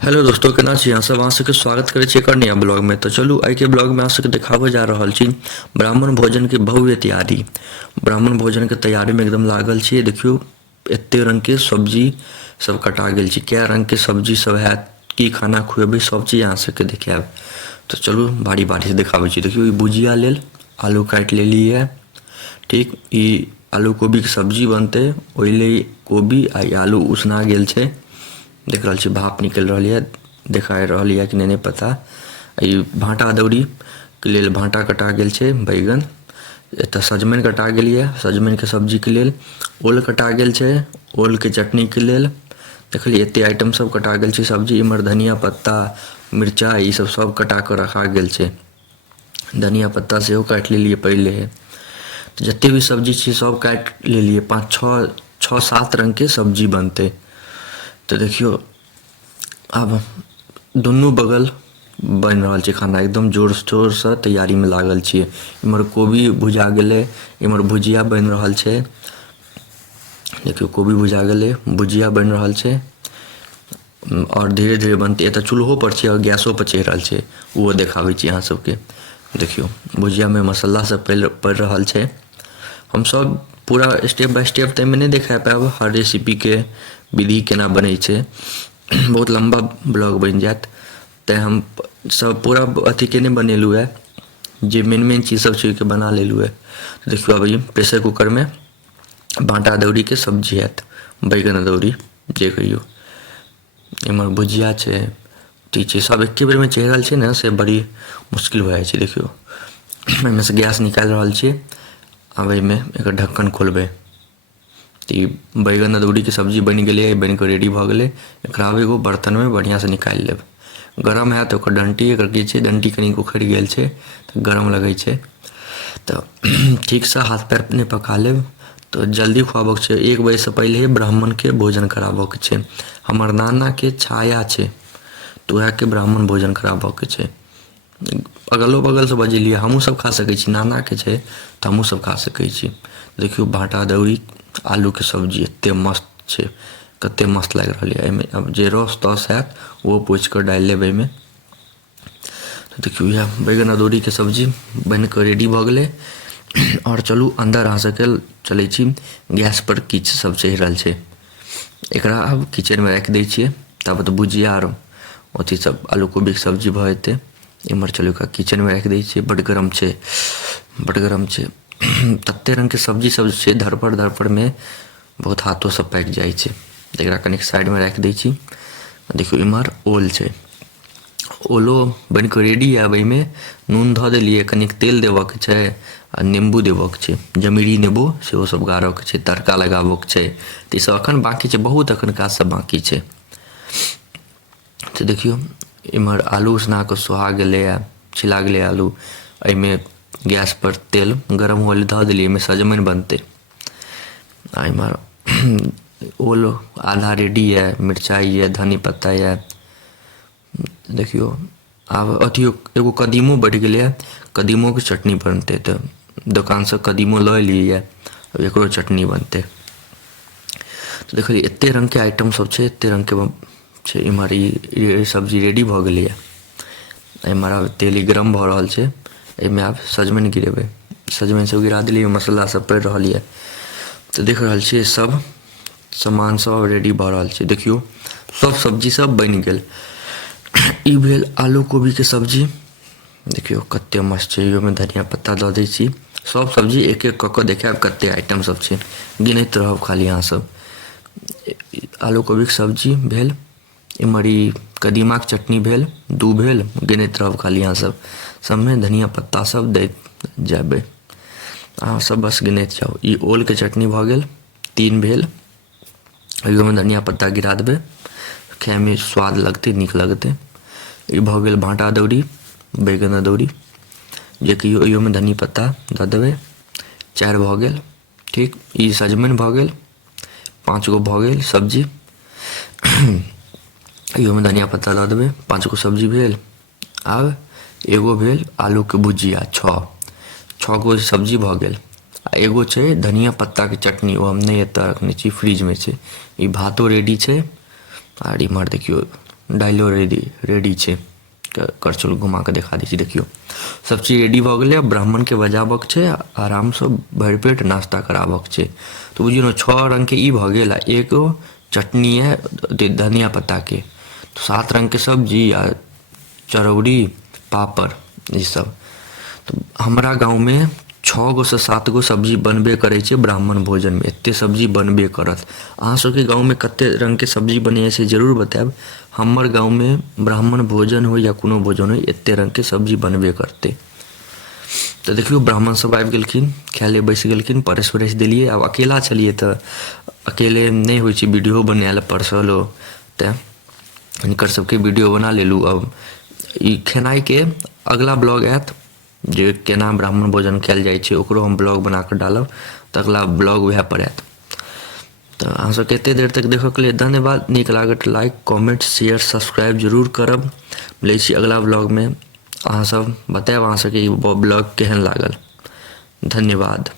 Hello दोस्तों, केना छी अहाँ सब? अहाँ सबके स्वागत करै छी एक नया ब्लॉग में। तो चलू आइ के ब्लॉग में अहाँ सबके देखाबऽ जा रहल छी ब्राह्मण भोजन के भव्य तैयारी। ब्राह्मण भोजन के तैयारी में एकदम लागल छी। देखियो एते रंग के सब्जी सब कटा गेल छी, क्या रंग के सब्जी सब है, की खाना खुएबै सब चीज अहाँ सबके देखाएब। तो चलू बारी बारी से देखाबै छी। देखियो ई भुजिया लेल आलू काटि लेलिए, ठीक। ई आलू कोबी के सब्जी बनते, ओहि लेल कोबी आ आलू उसना गेल छै। देख रहल छी भाप निकल रही है, देखा रही है कि नहीं पता। ई भाटा अदौरी के लेल भाटा कटा गेल छै, बैगन एतऽ सजमनि कटा गेल है, सजमनि के सब्जी के लेल ओल कटा गेल छै, ओल के चटनी के लेल देखलिए एते आइटम सब कटा गेल छै। सब्जी इमहर धनिया पत्ता मिर्चाई ई सब कटा के रखा गेल छै। धनिया पत्ता सेहो काटि लेलिए पहिले। तो जते भी सब्जी छै सब काटि लेलिए, 5-6-7 रंग के सब्जी बनते। तो देखियो अब दुनू बगल बन रहल छै खाना, एकदम जोर शोर से तैयारी में लागल छिए। इमहर कोबी भुजा गेलै, इमहर भुजिया बन रहल छै। देखियो कोबी भुजा गेलै, भुजिया बन रहल छै और धीरे धीरे बनते। एतऽ चूल्हो पर छै और गैसो पर चढ़ि रहल छै, वो देखाबै छी अहाँ सबके। देखियो भुजिया में मसाला सब पड़ रहल छै। हम सब पूरा स्टेप बाय स्टेप तो नहीं देखा पाएब, हर रेसिपी के विधि केना बनै छै, बहुत लंबा ब्लॉग बन जात। तैं हम सब पूरा अथी के नहीं बनेलू है, जे मेन चीज सब छै के बना लेलू है। देखियो अब प्रेशर कुकर में भाटा अदौरी के सब्जी हैत, बैगन अदौरी जे कहियो। इमहर भुजिया छै, ठीक छै। सब एके बेर में चढ़ि रहल छै ने, से बड़ी मुश्किल हो जाइ छै। देखियो एहिमे से गैस निकालि रहल छिए। अब एहिमे एकर ढक्कन खोलबै तो बैगन अदौरी के सब्जी बन गई, बन के रेडी भ गई। एकरा अब एगो बर्तन में बढ़िया से निकालि लेब। गरम है तो ओकर डंटी एकर की छै, डंटी कनी उखड़ि गेल छै तो गरम लगे छै। तो ठीक से हाथ पैर नहीं पका लेब। तो जल्दी खुआबक छै, 1 बजे से पहले ब्राह्मण के भोजन कराबक छै। हमर नाना के छाया छै, तो वह के ब्राह्मण भोजन कराबक छै। अगलो बगल से बजेलिए, हमहूँ सब खा सकै छी, नाना के छै तो हमहूँ सब खा सकै छी। देखियो भाटा अदौरी आलू के सब्जी एते मस्त छै, कते मस्त लग रहा है। एहिमे अब जे रस तस हैत वो पोछि कर डालि लेब एहिमे। तो देखियो यह बैगन अदौरी के सब्जी बन के रेडी भ गेलै। और चलू अंदर अहाँ सबके चलै छी। गैस पर किछु सब चढ़ि रहल छै, एकरा अब किचन में राखि दै छिए। तब तो भुजिया और अथी सब आलू कोबी के सब्जी भ जेतै। इमहर चलू एकरा किचन में राखि दै छिए, बड गरम छै, बड गरम छै। तते रंग के सब्जी सब छै, धरपड़ में बहुत हाथों सब पाकि जाइ छै। एकरा कनिक साइड में राखि दै छी। देखियो इमहर ओल छै, ओलो बन के रेडी है। अब एहिमे नून धऽ देलिए, कनिक तेल देबऽ के छै आ नींबू देबऽ के छै, जमीरी नेबो सेहो सब गाड़ऽ के छै, तड़का लगाबऽ के छै। तो ई सब अखन बाकी छै, बहुत अखन काज सब बाकी छै। तो देखियो इमहर आलू उसना के सुहा गेलै, छिला गेलै आलू। एहिमे गैस पर तेल गरम हुअ लेल धऽ देलिए, एहिमे सजमनि बनतै। आ इमहर ओल आधा रेडी है, मिरचाई है, धनी पत्ता है। देखियो आब अथियो एगो कदीमो बढ़ि गेलै है, कदीमो के चटनी बनते। तो दुकान से कदीमो लऽ एलिए, अब एकरो चटनी बनते। तो देखिए एते रंग के आइटम सब छै, एते रंग के छै। इमहर ई सब्जी रेडी भ गेलै है। इमहर आब तेल गरम भ रहल छै, एहिमे आब सजमनि गिरेबै। सजमनि सब गिरा देलिए, मसाला सब पड़ि रहल है। तो देख रहल छिए सब सामान सब रेडी भ रहल छै। देखियो सब सब्जी सब बनि गेल। ई भेल आलू कोबी के सब्जी, देखियो कते मस्त छै। एहिमे धनिया पत्ता दऽ दै छी। सब सब्जी एक एक कऽ देखाएब कते आइटम सब छै, गिनैत रहब खाली अहाँ सब। आलू कोबी के सब्जी भेल, इमहर ई कदीमा के चटनी भेल, 2 भेल, गिनैत रहब खाली अहाँ सब। सबमे धनिया पत्ता सब दैत जेबै, अहाँ सब बस गिनैत जाउ। ई ओल के चटनी भ गेल, 3 भेल। एहियोमे धनिया पत्ता गिरा देबै, खाए में स्वाद लगते, नीक लगते। ई भ गेल भाटा अदौरी, बैगन अदौरी जे कहियो, एहियोमे धनिया पत्ता दऽ देबै। 4 भ गेल, ठीक। ई सजमनि भ गेल, 5 गो भ गेल सब्जी। एहियोमे धनिया पत्ता दऽ देबै, 5 गो सब्जी भेल। आब एगो भेल आलू के भुजिया, 6 गो सब्जी भ गेल। आ एगो छै धनिया पत्ता के चटनी, वो हम नहीं एतऽ रखने छी, फ्रिज में छै। ई भातो रेडी छै। और इमहर देखियो डाइलो रेडी छै। कर चलू घुमा के दिखा दै छी। देखियो सब चीज रेडी भऽ गेलै। ब्राह्मण के बजाबक छै, आराम से भरि पेट नाश्ता कराबक छै। तो बुझियो ने 6 रंग के ई भऽ गेल, एगो चटनी है धनिया पत्ता के, तो 7 रंग के सब्जी आ चरौड़ी पापड़ ई सब। तो हमरा गाँव में 6 गो से 7 गो सब्जी बनबे करे छै ब्राह्मण भोजन में, एते सब्जी बनबे करत। अहाँ सबके गाँव में कते रंग के सब्जी बने से जरूर बताएब। हमर गाँव में ब्राह्मण भोजन हो या कोनो भोजन हो, एते रंग के सब्जी बनबे करते। तो देखियो ब्राह्मण सब आबि गेलखिन, खाय ले बैस गेलखिन, परस देलिए। अब अकेला छलिए तो अकेले नहीं होइ छै वीडियो बनाएल परसलो, ते हिनकर सबके वीडियो बना लेलू। अब ई खेनाई के अगला ब्लॉग आयत जे केना ब्राह्मण भोजन कयल जाइ छै, ओकरो हम ब्लॉग बना के डालब, तो अगला ब्लॉग वएह पर आयत। तो अहाँ सबके एते देर तक देखऽ के लिए धन्यवाद। नीक लागत लाइक कमेंट शेयर सब्सक्राइब जरूर करब। मिलै छी अगला ब्लॉग में। अहाँ सब बताएब अहाँ सबके ई ब्लॉग केहन लागल। धन्यवाद।